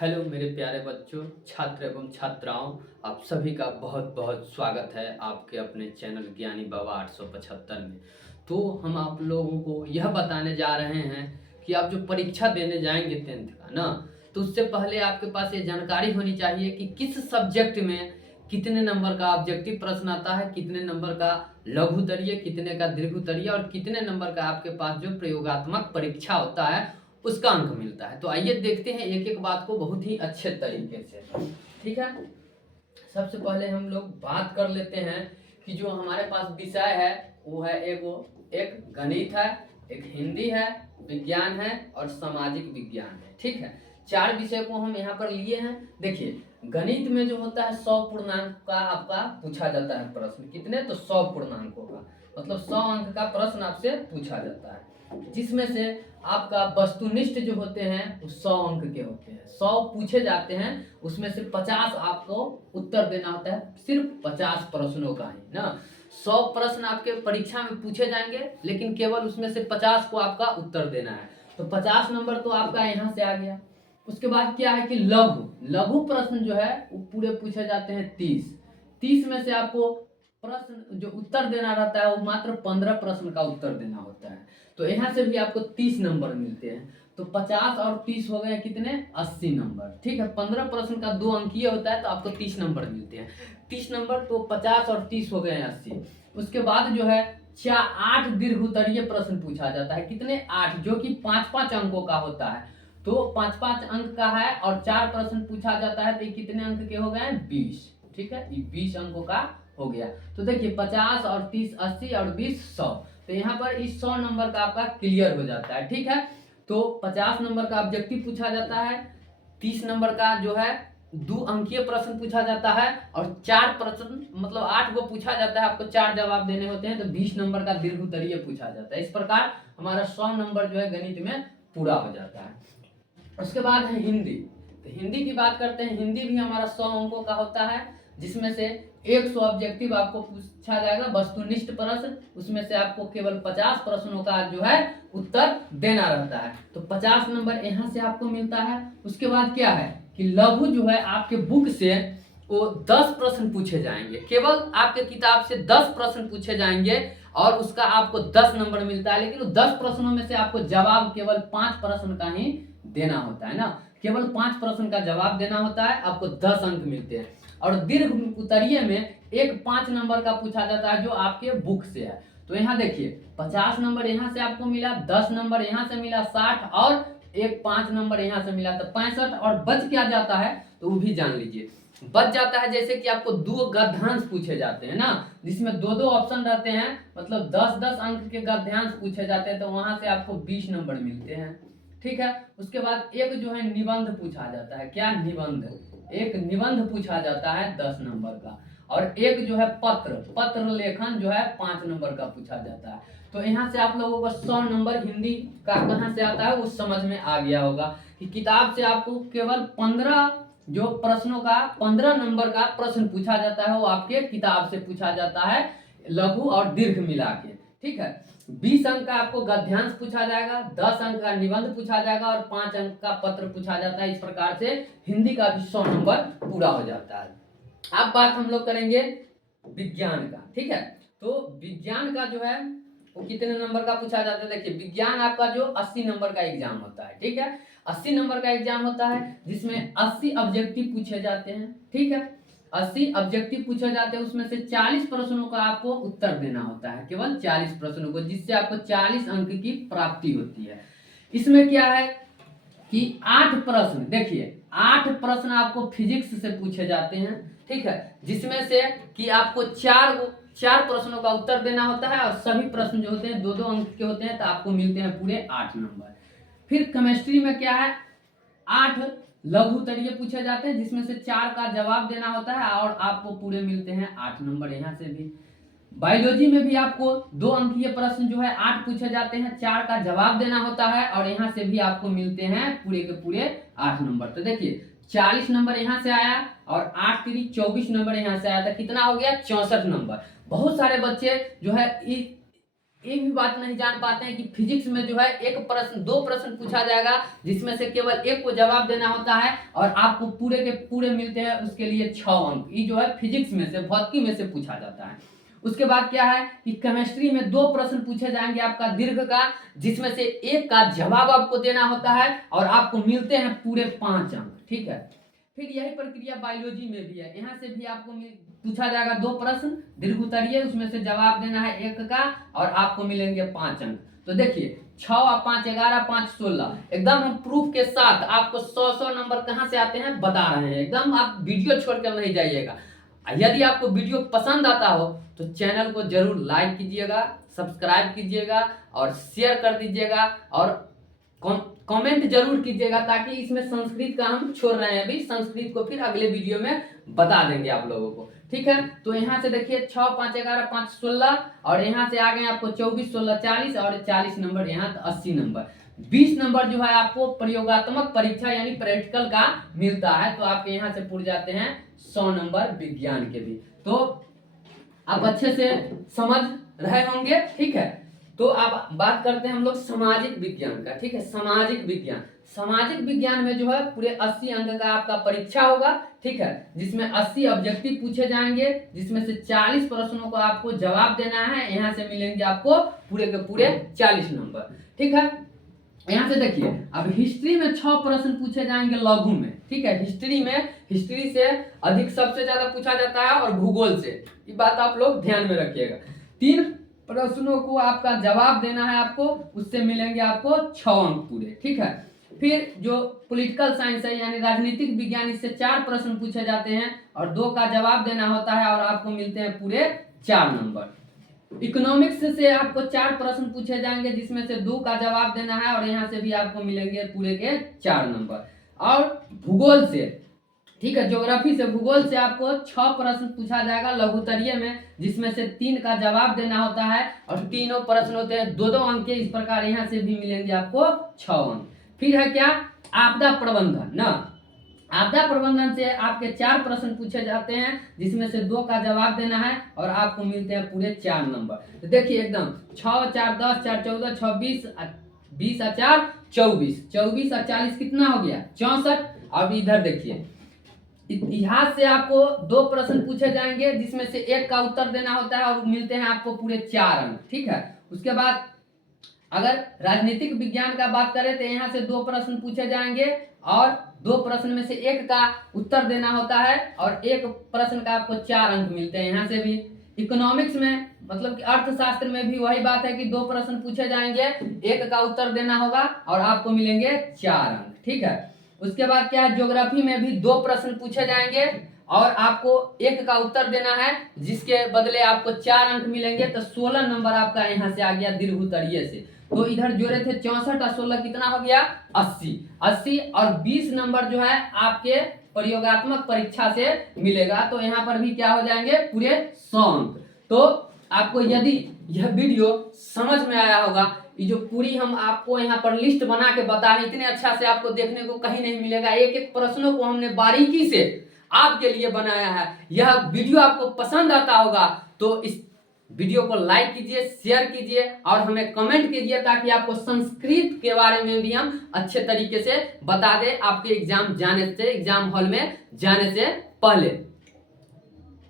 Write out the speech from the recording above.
Hello मेरे प्यारे बच्चों, छात्र एवं छात्राओं, आप सभी का बहुत बहुत स्वागत है आपके अपने चैनल ज्ञानी बाबा 875 में। तो हम आप लोगों को यह बताने जा रहे हैं कि आप जो परीक्षा देने जाएंगे 10th का ना, तो उससे पहले आपके पास ये जानकारी होनी चाहिए कि किस सब्जेक्ट में कितने नंबर का ऑब्जेक्टिव प्रश्न आता है, कितने नंबर का लघु उत्तरीय, कितने का दीर्घ उत्तरीय और कितने नंबर का आपके पास जो प्रयोगात्मक परीक्षा होता है उसका अंक मिलता है। तो आइए देखते हैं एक एक बात को बहुत ही अच्छे तरीके से। ठीक है, सबसे पहले हम लोग बात कर लेते हैं कि जो हमारे पास विषय है वो है एक गणित है, एक हिंदी है, विज्ञान है और सामाजिक विज्ञान है। ठीक है, चार विषय को हम यहाँ पर लिए हैं। देखिए, गणित में जो होता है 100 पूर्णांक का आपका पूछा जाता है प्रश्न। कितने? तो 100 पूर्णांकों का, मतलब 100 अंक का प्रश्न आपसे पूछा जाता है, जिसमें से आपका वस्तुनिष्ठ जो होते हैं वो 100 अंक के होते हैं। 100 पूछे जाते हैं, उसमें से 50 आपको उत्तर देना होता है, सिर्फ 50 प्रश्नों का ही ना। 100 प्रश्न आपके परीक्षा में पूछे जाएंगे, लेकिन केवल उसमें से 50 को आपका उत्तर देना है। तो 50 नंबर तो आपका यहाँ से आ गया। उसके बाद क्या है कि लघु लघु प्रश्न जो है वो पूरे पूछे जाते हैं 30 में से आपको प्रश्न जो उत्तर देना रहता है वो मात्र 15 प्रश्न का उत्तर देना होता है। तो यहाँ से भी आपको 30 नंबर मिलते हैं। तो 50 और 30 हो गए कितने? 80 नंबर। ठीक है, 15 प्रश्न का 2 अंकीय होता है तो आपको 30 नंबर मिलते हैं। 30 नंबर तो 50 और 30 हो गए 80। उसके बाद जो है 8 दीर्घ उत्तरीय प्रश्न पूछा जाता है। कितने? 8, जो कि 5-5 अंकों का होता है। तो 5-5 अंक का है और 4 प्रश्न पूछा जाता है, तो ये कितने अंक के हो गए? 20। ठीक है, ये 20 अंकों का हो गया। तो देखिए 50 और 30 80 और 20 100। तो यहाँ पर इस 100 नंबर का आपका क्लियर हो जाता है। ठीक है, तो 50 नंबर का ऑब्जेक्टिव पूछा जाता है, 30 नंबर का जो है 2 अंकीय प्रश्न पूछा जाता है और 4 प्रश्न मतलब 8 को पूछा जाता है, आपको 4 जवाब देने होते हैं। तो 20 नंबर का दीर्घ उत्तरीय पूछा जाता है। इस प्रकार हमारा 100 नंबर जो है गणित में पूरा हो जाता है। उसके बाद है हिंदी। तो हिंदी की बात करते हैं। हिंदी भी हमारा 100 अंकों का होता है, जिसमें से 100 ऑब्जेक्टिव आपको पूछा जाएगा वस्तुनिष्ठ प्रश्न। उसमें से आपको केवल 50 प्रश्नों का जो है उत्तर देना रहता है। तो 50 नंबर यहाँ से आपको मिलता है। उसके बाद क्या है कि लघु जो है आपके बुक से वो 10 प्रश्न पूछे जाएंगे, केवल आपके किताब से 10 प्रश्न पूछे जाएंगे और उसका आपको 10 नंबर मिलता है। लेकिन 10 प्रश्नों में से आपको जवाब केवल 5 प्रश्न का ही देना होता है ना। केवल 5 प्रश्न का जवाब देना होता है, आपको 10 अंक मिलते हैं। और दीर्घ उत्तरीय में एक 5 नंबर का पूछा जाता है जो आपके बुक से है। तो यहाँ देखिए 50 नंबर यहाँ से आपको मिला, 10 नंबर यहाँ से मिला 60 और एक 5 नंबर यहाँ से मिला तो 65। और बच क्या जाता है तो वो भी जान लीजिए। बच जाता है जैसे कि आपको 2 गद्यांश पूछे जाते हैं ना, जिसमें 2-2 ऑप्शन रहते हैं, मतलब 10-10 अंक के गद्यांश पूछे जाते हैं, तो वहां से आपको 20 नंबर मिलते हैं। ठीक है, उसके बाद एक जो है निबंध पूछा जाता है। क्या? निबंध। एक निबंध पूछा जाता है 10 नंबर का। और एक जो है पत्र लेखन जो है 5 नंबर का पूछा जाता है। तो यहाँ से आप लोगों को 100 नंबर हिंदी का कहाँ से आता है वो समझ में आ गया होगा कि किताब से आपको केवल 15 जो प्रश्नों का 15 नंबर का प्रश्न पूछा जाता है, वो आपके किताब से पूछा जाता है, लघु और दीर्घ मिला के। ठीक है, 20 अंक का आपको गद्यांश पूछा जाएगा, 10 अंक का निबंध पूछा जाएगा और 5 अंक का पत्र पूछा जाता है। इस प्रकार से हिंदी का भी 100 नंबर पूरा हो जाता है। अब बात हम लोग करेंगे विज्ञान का। ठीक है, तो विज्ञान का जो है वो कितने नंबर का पूछा जाता है? देखिए विज्ञान आपका जो 80 नंबर का एग्जाम होता है। ठीक है, 80 नंबर का एग्जाम होता है, जिसमें 80 ऑब्जेक्टिव पूछे जाते हैं। ठीक है, 80 ऑब्जेक्टिव पूछे जाते हैं, उसमें से 40 प्रश्नों का आपको उत्तर देना होता है, केवल 40 प्रश्नों को, जिससे आपको 40 अंक की प्राप्ति होती है। इसमें क्या है कि 8 प्रश्न, देखिए 8 प्रश्न आपको फिजिक्स से पूछे जाते हैं। ठीक है, जिसमें से कि आपको 4 प्रश्नों का उत्तर देना होता है और सभी प्रश्न जो होते हैं 2-2 अंक के होते हैं, तो आपको मिलते हैं पूरे 8 नंबर। फिर केमिस्ट्री में क्या है, 8 लघु उत्तरीय पूछे जाते हैं, जिसमें से 4 का जवाब देना होता है और आपको पूरे मिलते हैं 8 नंबर यहाँ से भी। बायोलॉजी में भी आपको 2 अंकीय प्रश्न जो है 8 पूछे जाते हैं, 4 का जवाब देना होता है और यहाँ से भी आपको मिलते हैं पूरे के पूरे 8 नंबर। तो देखिए 40 नंबर यहाँ से आया और 8 3 24 नंबर यहाँ से आया, था कितना हो गया? 64 नंबर। बहुत सारे बच्चे जो है ये भी बात नहीं जान पाते हैं कि फिजिक्स में जो है एक प्रश्न 2 प्रश्न पूछा जाएगा जिसमें से केवल एक को जवाब देना होता है और आपको पूरे के पूरे मिलते हैं उसके लिए 6 अंक। ये जो है फिजिक्स में से भौतिकी में से पूछा जाता है। उसके बाद क्या है कि केमिस्ट्री में 2 प्रश्न पूछे जाएंगे आपका दीर्घ का, जिसमें से एक का जवाब आपको देना होता है और आपको मिलते हैं पूरे 5 अंक। ठीक है, फिर यही प्रक्रिया बायोलॉजी में भी है। यहाँ से भी आपको पूछा जाएगा 2 प्रश्न दीर्घ उत्तरीय, उसमें से जवाब देना है एक का और आपको मिलेंगे 5 अंक। तो देखिए 6 और 5 11 5 16 एकदम हम प्रूफ के साथ आपको 100 नंबर कहाँ से आते हैं बता रहे हैं। एकदम आप वीडियो छोड़कर नहीं जाइएगा। यदि आपको वीडियो पसंद आता हो तो चैनल को जरूर लाइक कीजिएगा, सब्सक्राइब कीजिएगा और शेयर कर दीजिएगा और कमेंट जरूर कीजिएगा, ताकि इसमें संस्कृत का हम छोड़ रहे हैं अभी, संस्कृत को फिर अगले वीडियो में बता देंगे आप लोगों को। ठीक है, तो यहाँ से देखिए 6 5 11 5 16 और यहाँ से आ गए आपको 24 16 40 और 40 नंबर यहाँ 80 नंबर। 20 नंबर जो है आपको प्रयोगात्मक परीक्षा यानी प्रैक्टिकल का मिलता है, तो आपके यहाँ से पूछ जाते हैं 100 नंबर विज्ञान के भी। तो आप अच्छे से समझ रहे होंगे। ठीक है, तो अब बात करते हैं हम लोग सामाजिक विज्ञान का। ठीक है, सामाजिक विज्ञान, सामाजिक विज्ञान में जो है पूरे 80 अंक का आपका परीक्षा होगा। ठीक है, जिसमें 80 ऑब्जेक्टिव पूछे जाएंगे, जिसमें से 40 प्रश्नों को आपको जवाब देना है। यहाँ से मिलेंगे आपको पूरे के पूरे 40 नंबर। ठीक है, यहाँ से देखिए अब हिस्ट्री में 6 प्रश्न पूछे जाएंगे लघु में। ठीक है, हिस्ट्री से अधिक सबसे ज्यादा पूछा जाता है और भूगोल से, ये बात आप लोग ध्यान में रखिएगा। 3 प्रश्नों को आपका जवाब देना है आपको, उससे मिलेंगे आपको 6 अंक पूरे। ठीक है, फिर जो पॉलिटिकल साइंस है यानी राजनीतिक विज्ञान, इससे 4 प्रश्न पूछे जाते हैं और 2 का जवाब देना होता है और आपको मिलते हैं पूरे 4 नंबर। इकोनॉमिक्स से आपको 4 प्रश्न पूछे जाएंगे, जिसमें से 2 का जवाब देना है और यहाँ से भी आपको मिलेंगे पूरे के 4 नंबर। और भूगोल से, ठीक है, ज्योग्राफी से, भूगोल से आपको 6 प्रश्न पूछा जाएगा लघुत्तरीय में, जिसमें से 3 का जवाब देना होता है और तीनों प्रश्न होते हैं 2-2 अंक के। इस प्रकार यहाँ से भी मिलेंगे आपको 6 अंक। फिर है क्या, आपदा प्रबंधन ना, आपदा प्रबंधन से आपके 4 प्रश्न पूछे जाते हैं, जिसमें से 2 का जवाब देना है और आपको मिलते हैं पूरे 4 नंबर। तो देखिए एकदम 6 4 10 4 14 26 20 और 4 24, 24 और 40 कितना हो गया 64। अब इधर देखिए इतिहास से आपको 2 प्रश्न पूछे जाएंगे, जिसमें से 1 का उत्तर देना होता है और मिलते हैं आपको पूरे 4 अंक। ठीक है, उसके बाद अगर राजनीतिक विज्ञान का बात करें तो यहाँ से 2 प्रश्न पूछे जाएंगे और 2 प्रश्न में से 1 का उत्तर देना होता है और 1 प्रश्न का आपको 4 अंक मिलते हैं। यहाँ से भी इकोनॉमिक्स में मतलब कि अर्थशास्त्र में भी वही बात है कि 2 प्रश्न पूछे जाएंगे, 1 का उत्तर देना होगा और आपको मिलेंगे 4 अंक। ठीक है, उसके बाद क्या है, ज्योग्राफी में भी 2 प्रश्न पूछे जाएंगे और आपको 1 का उत्तर देना है, जिसके बदले आपको 4 अंक मिलेंगे। तो 16 नंबर आपका यहाँ से आ गया दीर्घ उत्तरीय से। तो इधर जोड़े थे 64 और 16 कितना हो गया 80 और 20 नंबर जो है आपके प्रयोगात्मक परीक्षा से मिलेगा। तो यहाँ पर भी क्या हो जाएंगे पूरे 100 अंक। तो आपको यदि यह वीडियो समझ में आया होगा, ये जो पूरी हम आपको यहाँ पर लिस्ट बना के बता रहे, इतने अच्छा से आपको देखने को कहीं नहीं मिलेगा। एक एक प्रश्नों को हमने बारीकी से आपके लिए बनाया है। यह वीडियो आपको पसंद आता होगा तो इस वीडियो को लाइक कीजिए, शेयर कीजिए और हमें कमेंट कीजिए, ताकि आपको संस्कृत के बारे में भी हम अच्छे तरीके से बता दें आपके एग्जाम हॉल में जाने से पहले।